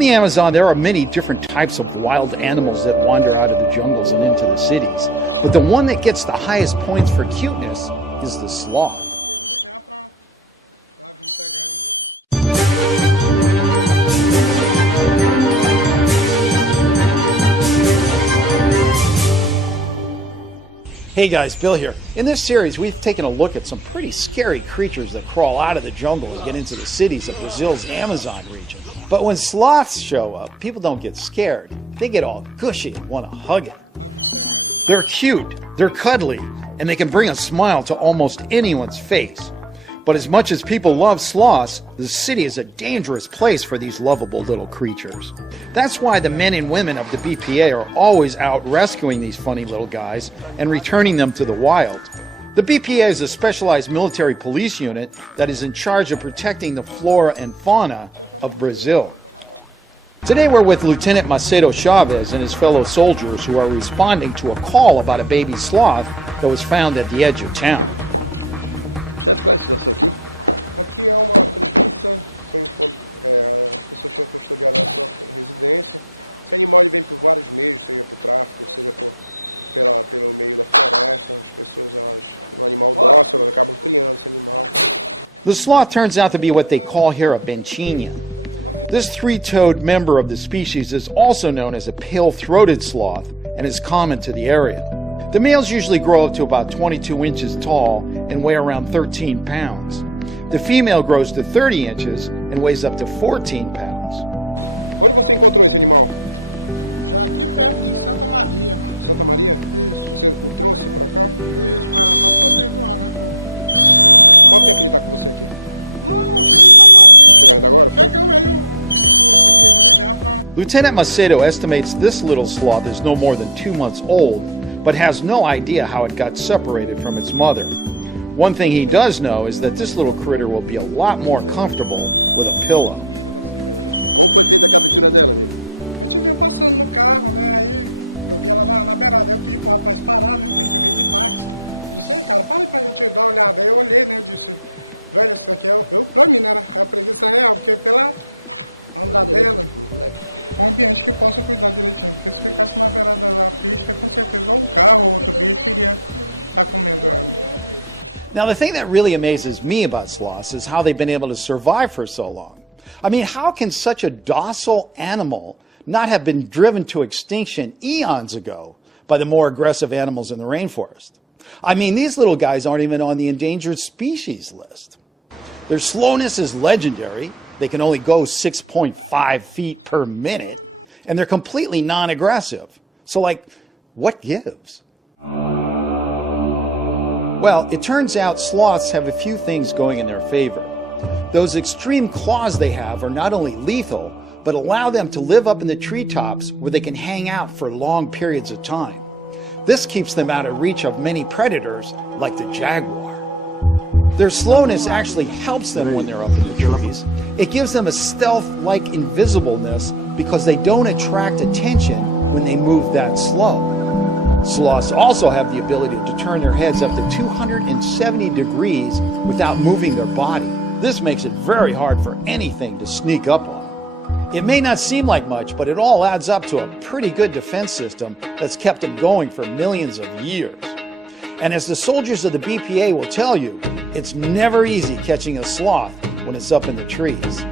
In the Amazon, there are many different types of wild animals that wander out of the jungles and into the cities. But the one that gets the highest points for cuteness is the sloth. Hey guys, Bill here. In this series, we've taken a look at some pretty scary creatures that crawl out of the jungle and get into the cities of Brazil's Amazon region. But when sloths show up, people don't get scared. They get all gushy and want to hug it. They're cute, they're cuddly, and they can bring a smile to almost anyone's face. But as much as people love sloths, the city is a dangerous place for these lovable little creatures. That's why the men and women of the BPA are always out rescuing these funny little guys and returning them to the wild. The BPA is a specialized military police unit that is in charge of protecting the flora and fauna of Brazil. Today we're with Lieutenant Macedo Chavez and his fellow soldiers who are responding to a call about a baby sloth that was found at the edge of town. The sloth turns out to be what they call here a benchinha. This three-toed member of the species is also known as a pale-throated sloth and is common to the area. The males usually grow up to about 22 inches tall and weigh around 13 pounds. The female grows to 30 inches and weighs up to 14 pounds. Lieutenant Macedo estimates this little sloth is no more than 2 months old, but has no idea how it got separated from its mother. One thing he does know is that this little critter will be a lot more comfortable with a pillow. Now, the thing that really amazes me about sloths is how they've been able to survive for so long. I mean, how can such a docile animal not have been driven to extinction eons ago by the more aggressive animals in the rainforest? I mean, these little guys aren't even on the endangered species list. Their slowness is legendary. They can only go 6.5 feet per minute, and they're completely non-aggressive. So, like, what gives? Well, it turns out sloths have a few things going in their favor. Those extreme claws they have are not only lethal, but allow them to live up in the treetops where they can hang out for long periods of time. This keeps them out of reach of many predators like the jaguar. Their slowness actually helps them when they're up in the trees. It gives them a stealth-like invisibleness because they don't attract attention when they move that slow. Sloths also have the ability to turn their heads up to 270 degrees without moving their body. This makes it very hard for anything to sneak up on them. It may not seem like much, but it all adds up to a pretty good defense system that's kept them going for millions of years. And as the soldiers of the BPA will tell you, it's never easy catching a sloth when it's up in the trees.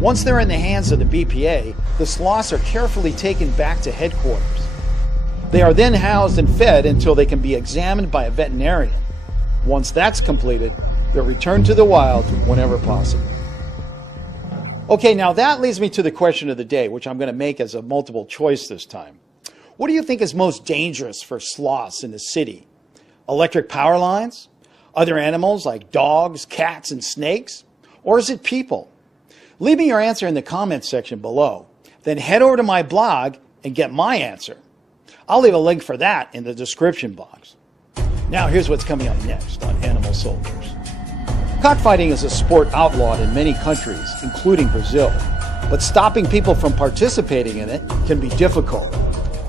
Once they're in the hands of the BPA, the sloths are carefully taken back to headquarters. They are then housed and fed until they can be examined by a veterinarian. Once that's completed, they're returned to the wild whenever possible. Okay, now that leads me to the question of the day, which I'm going to make as a multiple choice this time. What do you think is most dangerous for sloths in the city? Electric power lines? Other animals like dogs, cats, and snakes? Or is it people? Leave me your answer in the comments section below. Then head over to my blog and get my answer. I'll leave a link for that in the description box. Now here's what's coming up next on Animal Soldiers. Cockfighting is a sport outlawed in many countries, including Brazil, but stopping people from participating in it can be difficult.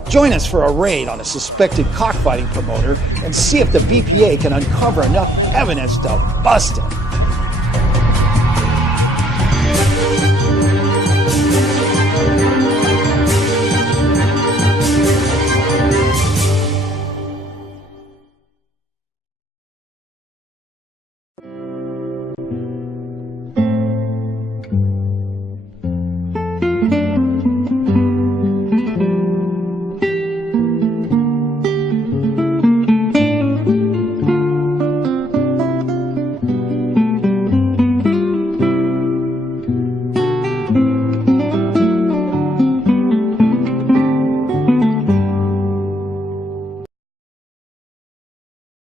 Join us for a raid on a suspected cockfighting promoter and see if the BPA can uncover enough evidence to bust him.